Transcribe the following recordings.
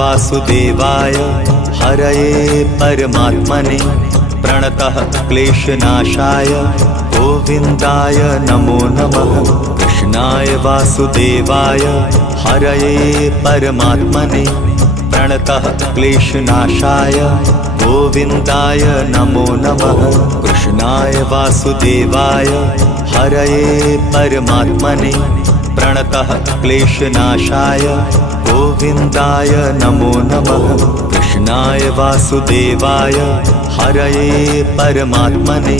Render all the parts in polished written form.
वासुदेवाय हरये परमात्मने प्रणतः क्लेशनाशाय गोविन्दाय नमो नमः। कृष्णाय वासुदेवाय हरये परमात्मने प्रणतः क्लेशनाशाय गोविन्दाय नमो नमः। कृष्णाय वासुदेवाय हरये परमात्मने प्रणतः क्लेशनाशाय गोविन्दाय नमो नमः। कृष्णाय वासुदेवाय हरये परमात्मने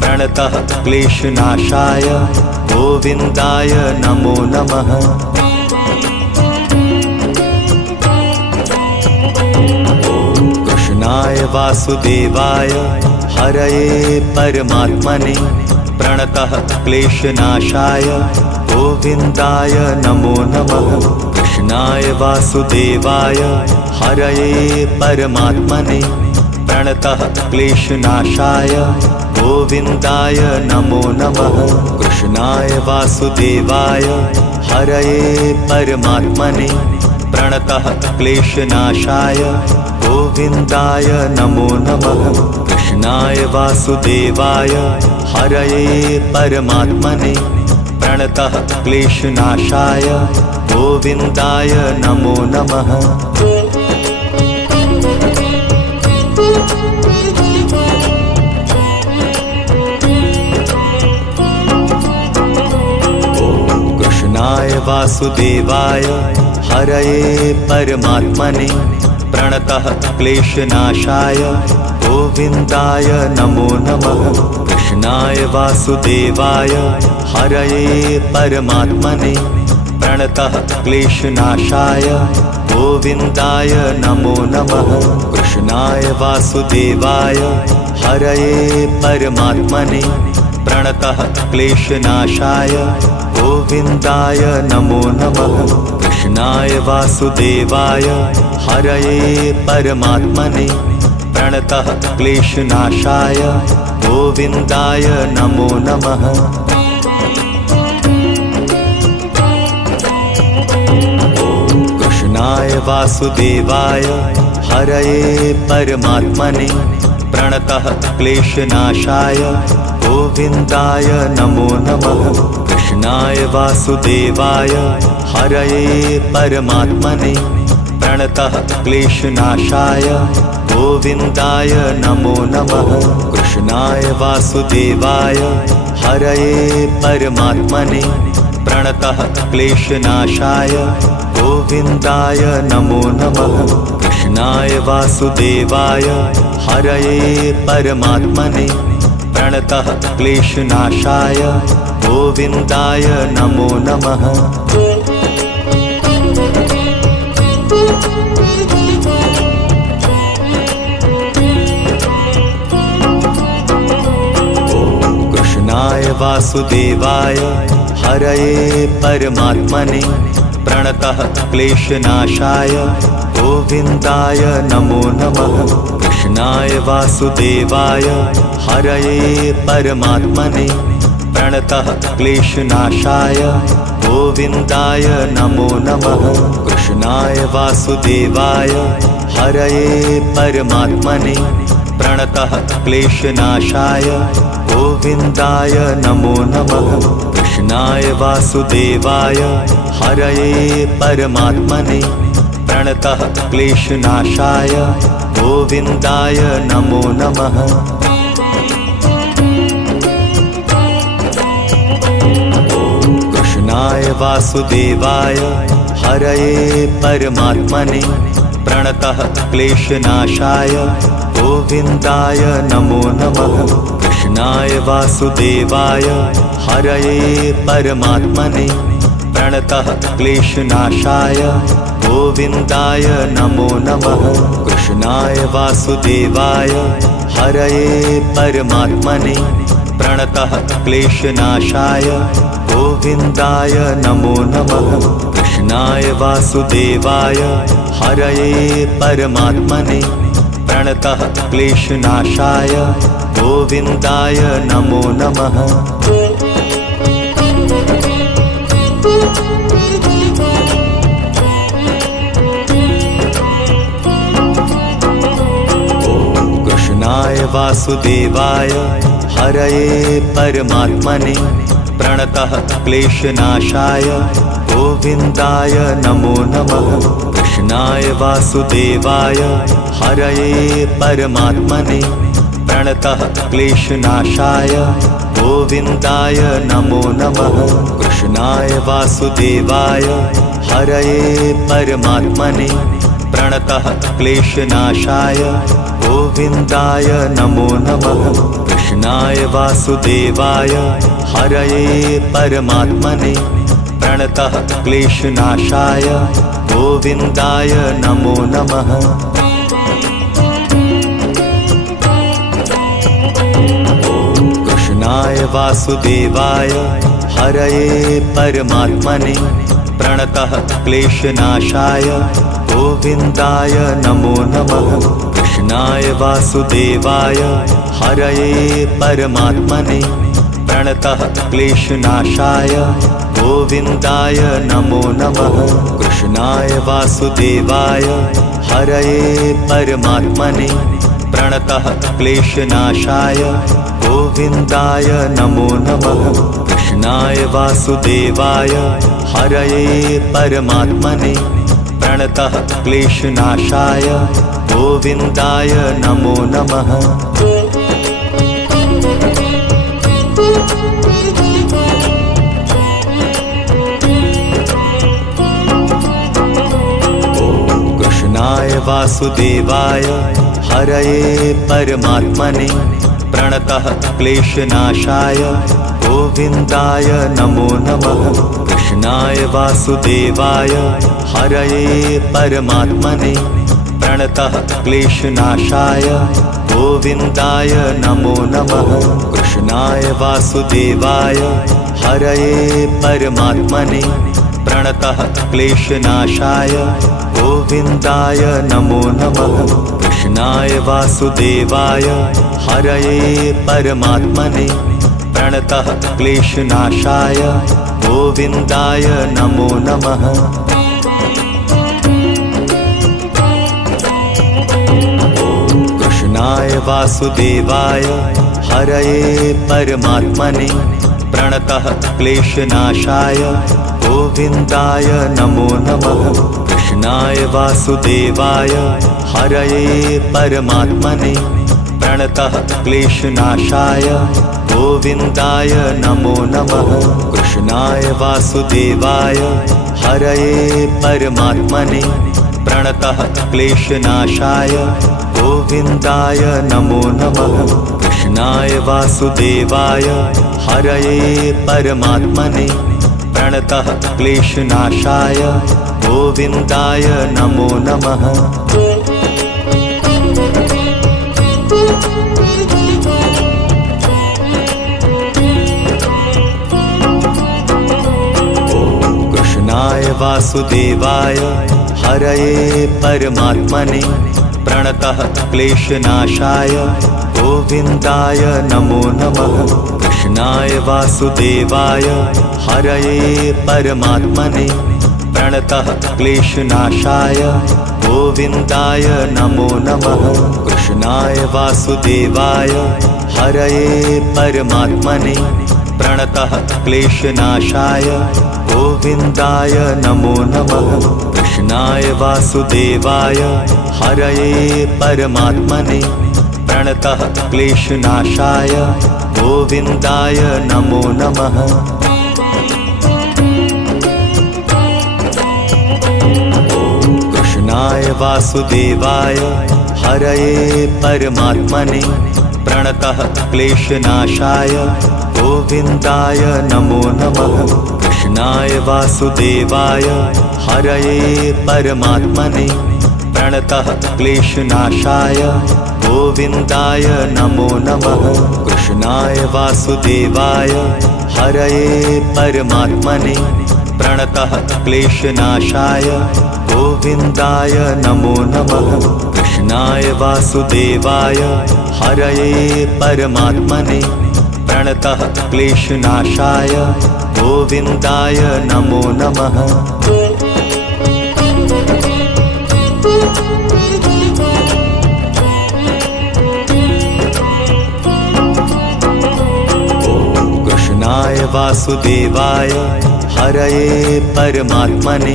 प्रणतः क्लेशनाशाय गोविन्दाय नमो नमः। कृष्णाय वासुदेवाय हरये परमात्मने प्रणतः क्लेशनाशाय गोविन्दाय नमो नमः। कृष्णाय वासुदेवाय हरये परमात्मने प्रणतः क्लेशनाशाय गोविन्दाय नमो नमः। कृष्णाय वासुदेवाय हरये परमात्मने प्रणतः क्लेशनाशाय गोविन्दाय नमो नमः। कृष्णाय वासुदेवाय हरये परमात्मने प्रणतः क्लेशनाशाय गोविन्दाय नमो नमः। कृष्णाय वासुदेवाय हरये परमात्मने प्रणतः क्लेशनाशाय गोविन्दाय नमो नमः। कृष्णाय वासुदेवाय हरये परमात्मने प्रणतः क्लेशनाशाय गोविन्दाय नमो नमः। कृष्णाय वासुदेवाय हरये परमात्मने प्रणतः क्लेशनाशाय गोविन्दाय नमो नमः। कृष्णाय वासुदेवाय हरये परमात्मने प्रणतः क्लेशनाशाय गोविन्दाय नमो नमः। कृष्णाय वासुदेवाय हरये परमात्मने प्रणतः क्लेशनाशाय गोविन्दाय नमो नमः। कृष्णाय वासुदेवाय हरये परमात्मने प्रणतः क्लेशनाशाय गोविन्दाय नमो नमः। कृष्णाय वासुदेवाय हरये परमात्मने प्रणतः क्लेशनाशाय गोविन्दाय नमो नमः। कृष्णाय वासुदेवाय हरये परमात्मने प्रणतः क्लेशनाशाय गोविन्दाय नमो नमः। कृष्णाय वासुदेवाय हरये परमात्मने प्रणतः क्लेशनाशाय गोविन्दाय नमो नमः। कृष्णाय वासुदेवाय हरये परमात्मने प्रणतः क्लेशनाशाय गोविन्दाय नमो नमः। कृष्णाय वासुदेवाय हरये परमात्मने प्रणतः क्लेशनाशाय गोविन्दाय नमो नमः। कृष्णाय वासुदेवाय हरये परमात्मने प्रणतः क्लेशनाशाय गोविन्दाय नमो नमः। कृष्णाय वासुदेवाय हरये परमात्मने प्रणतः क्लेशनाशाय गोविन्दाय नमो नमः। कृष्णाय वासुदेवाय हरये परमात्मने प्रणतः क्लेशनाशाय गोविन्दाय नमो नमः। कृष्णाय वासुदेवाय हरये परमात्मने प्रणतः क्लेशनाशाय गोविन्दाय नमो नमः। कृष्णाय वासुदेवाय हरये परमात्मने प्रणतः क्लेशनाशाय गोविन्दाय नमो नमः। कृष्णाय वासुदेवाय हरये परमात्मने प्रणतः क्लेशनाशाय गोविन्दाय नमो नमः। कृष्णाय वासुदेवाय हरये परमात्मने प्रणतः क्लेशनाशाय गोविन्दाय नमो नमः। कृष्णाय वासुदेवाय हरये परमात्मने प्रणतः क्लेशनाशाय गोविन्दाय नमो नमः। कृष्णाय वासुदेवाय हरये परमात्मने प्रणतः क्लेशनाशाय गोविन्दाय नमो नमः। कृष्णाय वासुदेवाय हरये परमात्मने प्रणतः क्लेशनाशाय गोविन्दाय नमो नमः। कृष्णाय वासुदेवाय हरये परमात्मने प्रणतः क्लेशनाशाय गोविन्दाय नमो नमः। कृष्णाय वासुदेवाय हरये परमात्मने प्रणतः क्लेशनाशाय गोविन्दाय नमो नमः। कृष्णाय वासुदेवाय हरये परमात्मने प्रणतः क्लेशनाशाय गोविन्दाय नमो नमः। कृष्णाय वासुदेवाय हरये परमात्मने प्रणतः क्लेशनाशाय गोविन्दाय नमो नमः। कृष्णाय वासुदेवाय हरये परमात्मने प्रणतः क्लेशनाशाय गोविन्दाय नमो नमः। कृष्णाय वासुदेवाय हरये परमात्मने प्रणतः क्लेशनाशाय गोविन्दाय नमो नमः। कृष्णाय वासुदेवाय हरये परमात्मने प्रणतः क्लेशनाशाय गोविन्दाय नमो नमः। कृष्णाय वासुदेवाय हरये परमात्मने प्रणतः क्लेशनाशाय गोविन्दाय नमो नमः। कृष्णाय वासुदेवाय हरये परमात्मने प्रणतः क्लेशनाशाय गोविन्दाय नमो नमः। कृष्णाय वासुदेवाय हरये परमात्मने प्रणतः क्लेशनाशाय गोविन्दाय नमो नमः। कृष्णाय वासुदेवाय हरये परमात्मने प्रणतः क्लेशनाशाय गोविन्दाय नमो नमः। कृष्णाय वासुदेवाय हरये परमात्मने प्रणतः क्लेशनाशाय गोविन्दाय नमो नमः। कृष्णाय वासुदेवाय हरये परमात्मने प्रणतः क्लेशनाशाय गोविन्दाय नमो नमः। कृष्णाय वासुदेवाय हरये परमात्मने प्रणतः क्लेशनाशाय गोविन्दाय नमो नमः। कृष्णाय वासुदेवाय हरये परमात्मने प्रणतः क्लेशनाशाय गोविन्दाय नमो नमः। कृष्णाय वासुदेवाय हरये परमात्मने प्रणतः क्लेशनाशाय गोविन्दाय नमो नमः। कृष्णाय वासुदेवाय हरये परमात्मने प्रणतः क्लेशनाशाय गोविन्दाय नमो नमः। कृष्णाय वासुदेवाय हरये परमात्मने प्रणतः क्लेशनाशाय गोविन्दाय नमो नमः। कृष्णाय वासुदेवाय हरये परमात्मने प्रणतः क्लेशनाशाय गोविन्दाय नमो नमः। वासुदेवाय हरये परमात्मने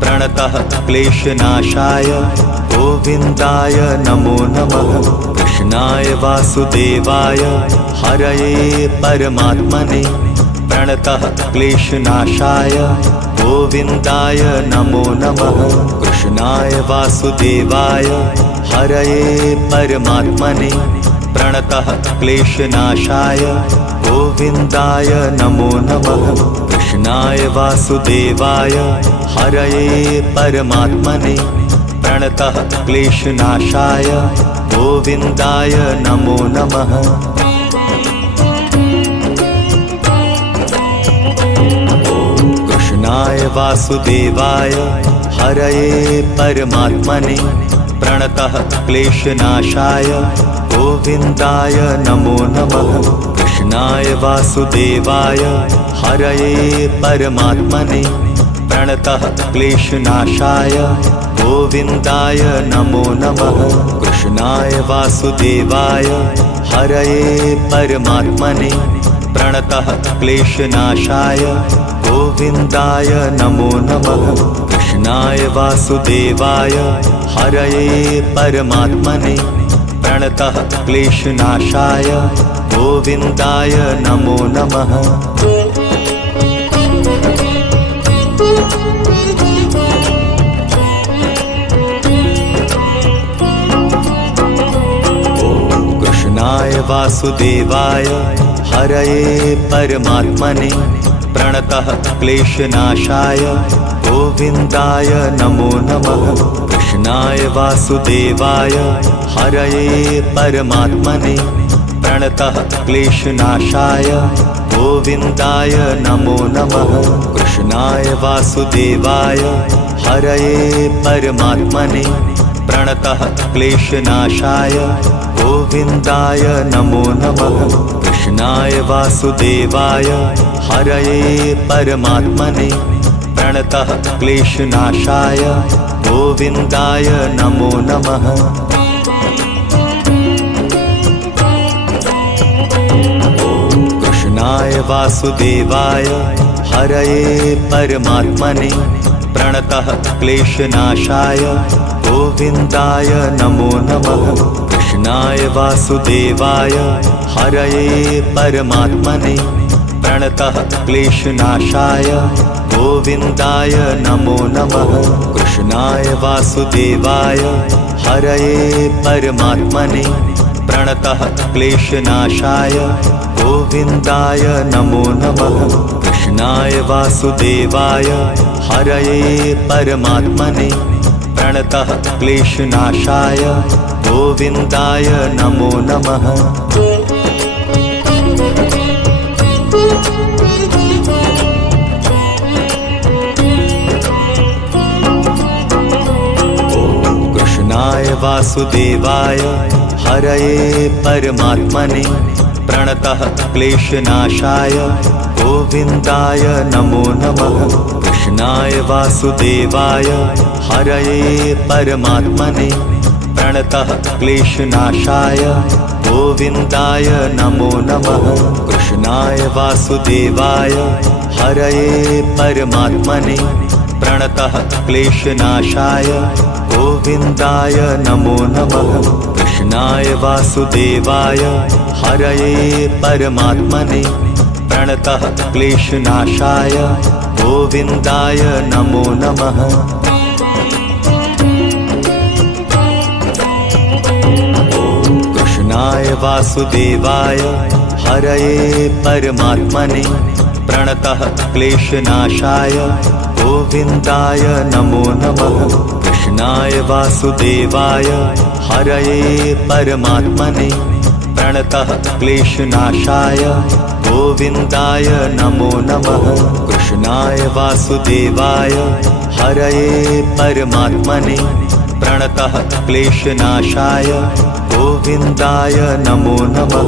प्रणतः क्लेशनाशाय गोविन्दाय नमो नमः। कृष्णाय वासुदेवाय हरये परमात्मने प्रणतः क्लेशनाशाय गोविन्दाय नमो नमः। कृष्णाय वासुदेवाय हरये परमात्मने प्रणतः क्लेशनाशाय गोविन्दाय नमो नमः। कृष्णाय वासुदेवाय हरये परमात्मने प्रणतः क्लेशनाशाय गोविन्दाय नमो नमः। कृष्णाय वासुदेवाय हरये परमात्मने प्रणतः क्लेशनाशाय गोविन्दाय नमो नमः। कृष्णाय वासुदेवाय हरये परमात्मने प्रणतः क्लेशनाशाय गोविन्दाय नमो नमः। कृष्णाय वासुदेवाय हरये परमात्मने प्रणतः क्लेशनाशाय गोविन्दाय नमो नमः। कृष्णाय वासुदेवाय हरये परमात्मने प्रणतः क्लेशनाशाय गोविन्दाय नमो नमः। कृष्णाय वासुदेवाय हरये परमात्मने प्रणतः क्लेशनाशाय गोविन्दाय नमो नमः। कृष्णाय वासुदेवाय हरये परमात्मने प्रणतः क्लेशनाशाय गोविन्दाय नमो नमः। कृष्णाय वासुदेवाय हरये परमात्मने प्रणतः क्लेशनाशाय गोविन्दाय नमो नमः। कृष्णाय वासुदेवाय हरये परमात्मने प्रणतः क्लेशनाशाय गोविन्दाय नमो नमः। कृष्णाय वासुदेवाय हरये परमात्मने प्रणतः क्लेशनाशाय गोविन्दाय नमो नमः। कृष्णाय वासुदेवाय हरये परमात्मने प्रणतः क्लेशनाशाय गोविन्दाय नमो नमः। कृष्णाय वासुदेवाय हरये परमात्मने प्रणतः क्लेशनाशाय गोविन्दाय नमो नमः। कृष्णाय वासुदेवाय हरये परमात्मने प्रणतः क्लेशनाशाय गोविन्दाय नमो नमः। कृष्णाय वासुदेवाय हरये परमात्मने प्रणतः क्लेशनाशाय गोविन्दाय नमो नमः। कृष्णाय वासुदेवाय हरये परमात्मने प्रणतः क्लेशनाशाय गोविन्दाय नमो नमः। कृष्णाय वासुदेवाय हरये परमात्मने प्रणतः क्लेशनाशाय गोविन्दाय नमो नमः। कृष्णाय वासुदेवाय हरये परमात्मने प्रणतः क्लेशनाशाय गोविन्दाय नमो नमः। कृष्णाय वासुदेवाय हरये परमात्मने प्रणतः क्लेशनाशाय गोविन्दाय नमो नमः। कृष्णाय वासुदेवाय हरये परमात्मने प्रणतः क्लेशनाशाय गोविन्दाय नमो नमः। कृष्णाय वासुदेवाय हरये परमात्मने प्रणतः क्लेशनाशाय गोविन्दाय नमो नमः।